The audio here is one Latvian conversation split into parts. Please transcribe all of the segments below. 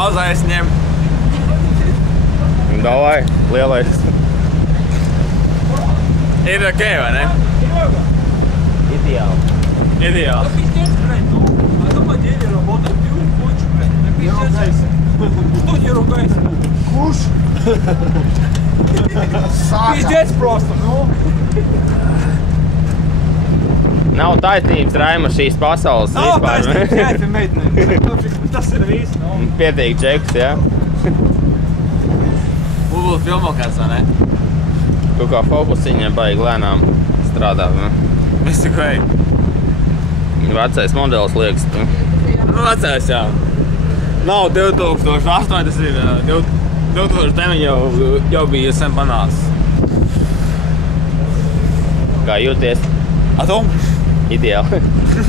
Mazais ņem. Davai, lielais. Ir ok, vai ne? Ideāli. Ideāli. Не ругайся. Что не ругайся? Куш. Пиздец просто, nu. Nav taisnības Raima šīs pasaules Nav vispār. taisnības, jāti meitnē. Tas ir viss, nu. Pietiek džeks, jā. Būtu filmā kāds, vai ne? Kaut kā fokusiņā baigi lēnām strādā. Viss tik vajag. Vecais modelis liekas. Nu, vecais, jā. Nav 2008, tas ir 2009 jau bija sen panācis. Kā jūties? A tu? Ideāli.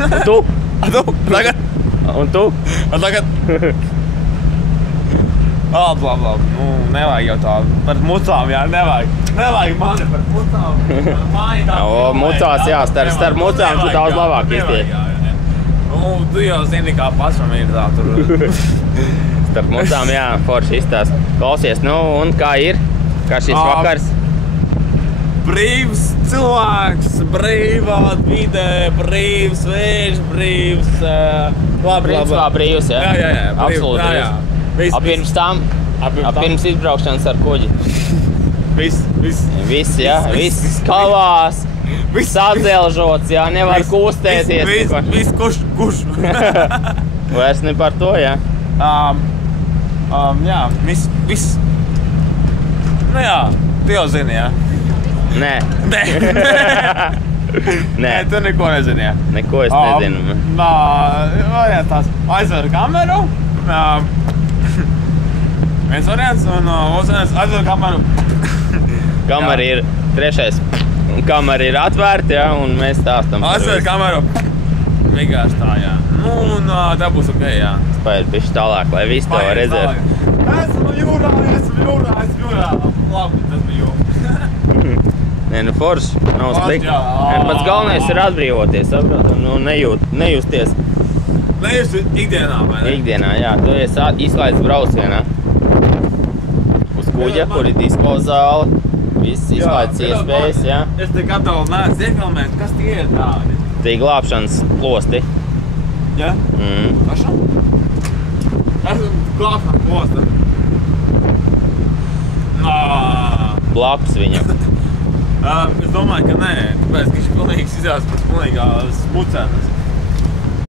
Un tu? A tu? Tagad? Un tu? A tagad? Labi. Nu, nevajag jau tā par mucām, jā, nevajag. Nevajag mani par mucām. Mucās, jā, starp mucām tu daudz labāk iztiek. Nu, tu jau zini, kā pašam ir tā tur. Starp mucām, jā, forši izstās. Klausies, nu, un kā ir? Kā šis vakars? Brīvs cilvēks, brīvā vide, brīvs vējš, brīvs... Principā brīvs, jā? Jā. Absolūti brīvs. Pirms tam? Pirms izbraukšanas ar kuģi? Viss, jā, viss kavās, viss atzelžots, jā, nevar kustēties. Viss kuš. Vairs ne par to, jā? Jā, viss. Nu jā, tu jau zini, jā? Nē. Nē, tu neko nezini, jā? Neko es nezinu. Variants tās aizver kameru. Viens variants un otrs variants aizver kameru. Kamera ir trešais. Kamera ir atvērta, jā, un mēs stāstam. Aizver kameru. Vienkārši tā, jā. Nu, un tā būs ok, jā. Spēj bišķi tālāk, lai visi to var redzēt. Esmu jūrā. Labi, tas bija jūra. Nē, nu forši, nav slikti. Pats galvenais ir atbrīvoties, saprot, un nejusties. Nejusties ikdienā, vai ne? Ikdienā, jā. Tu esi izlaists braucienā. Uz kuģa, kur ir disko zāle. Viss izlaists iespējas, jā. Es te gatavu neesmu iefilmēt, kas tie ir tādi? Tie glābšanas plosti. Jā? Pašam? Esmu glābšanas plosti. Blakus viņam. Es domāju, ka nē, tāpēc, ka viņš pilnīgs izjās pēc pilnīgās mucēnas.